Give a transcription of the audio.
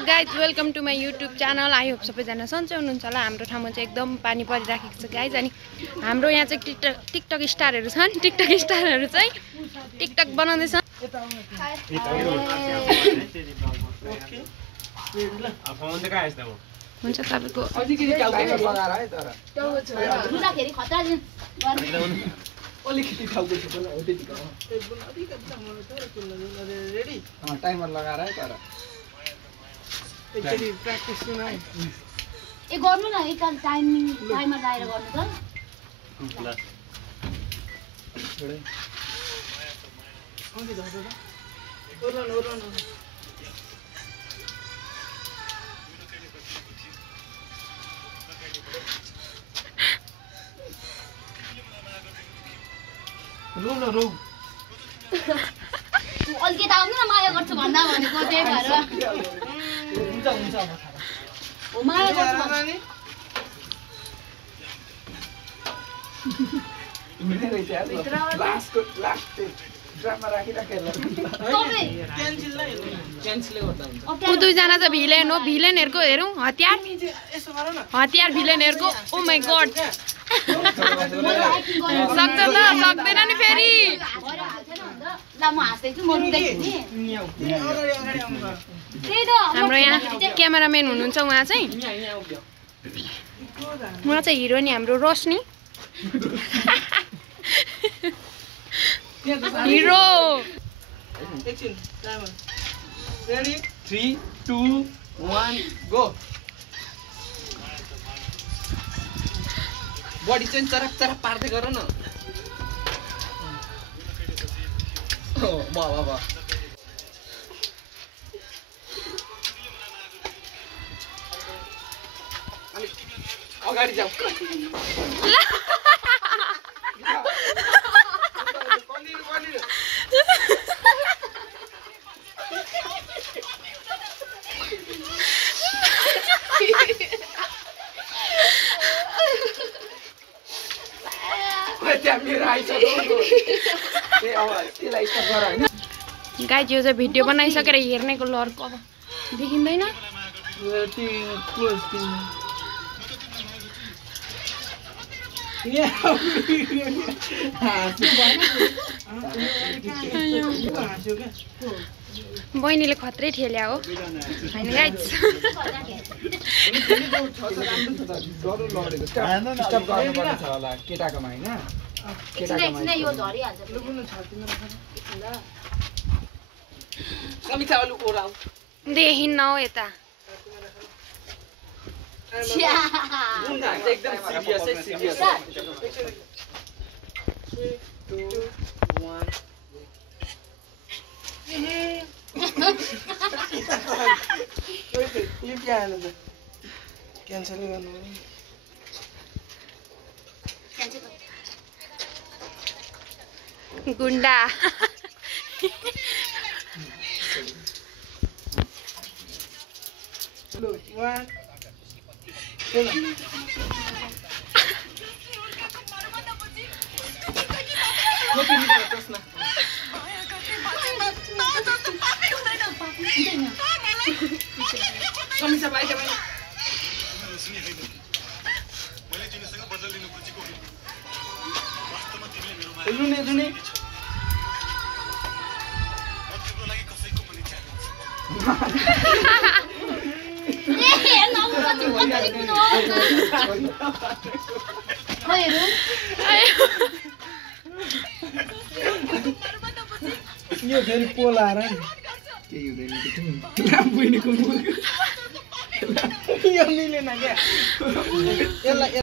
up guys, welcome to my YouTube channel. I hope सबैजना सन्चै हुनुहुन्छ होला। हाम्रो ठाउँमा चाहिँ एकदम पानी परिराखेको छ गाइज। अनि हाम्रो यहाँ चाहिँ टिकटक स्टारहरु छन्। टिकटक स्टारहरु चाहिँ टिकटक बनाउँदै छन्। हुन्छ तपाईको अलिकति क्याल्कुलेटर लगाएर है तर रुदाखेरि खतरा दिन अलिकति क्याल्कुलेटर हो त्यतिको रेडी टाइमर लगाएर है तर एकचोटी प्र्याक्टिस सुन है ए गर्नु न एकल टाइमर लगाएर गर्नु त ल छोडे ओके दादा ओरन रो अलिकति आउनु न माया गर्छु भन्दा भनेको त्यही भएर हुन्छ ओ माया गर्छु भने लास्ट ड्रामा राखिराखेला क्यान्सल गर्दा हुन्छ उ दुईजना चाहिँ भिलेन हो। भिलेनहरुको हेरौं हतियार भिलेनहरुको ओ माय गॉड सक्छ ल सक्दैन नि फेरि ल म हाँस्दैछु म रुँदैछु नि त्यही त हाम्रो यहाँ क्यामेराम्यान हुनुहुन्छ उहाँ चाहिँ हिरो नि हाम्रो रोशनी हिरो एकछिन टाइमर रेडी 3 2 1 गो बडी चाहिँ चरक पार्दै गर न ओ वाह अगाडि जाऊ गाइज यो चाहिँ भिडियो बनाइसकेर हेर्नेको लर्को अब देखिँदैन। बहिनीले खत्रै ठेल्या हो हैन गाइज। स्टप गर्नुपर्छ होला केटाकोमा हैन एकछिन यो झरिहाल्छ समीक्षा अलु ओराउ देखिन्न हो यता एकदम सिरियस है सिरियस 3 2 1 यो के आएन त क्यान्सल गर्नु गुन्डा लो 1 समीक्षा बाइ जुने यो फेरि पोल आएर केही हुँदैन बहिनीको यो मिलेन क्या यसलाई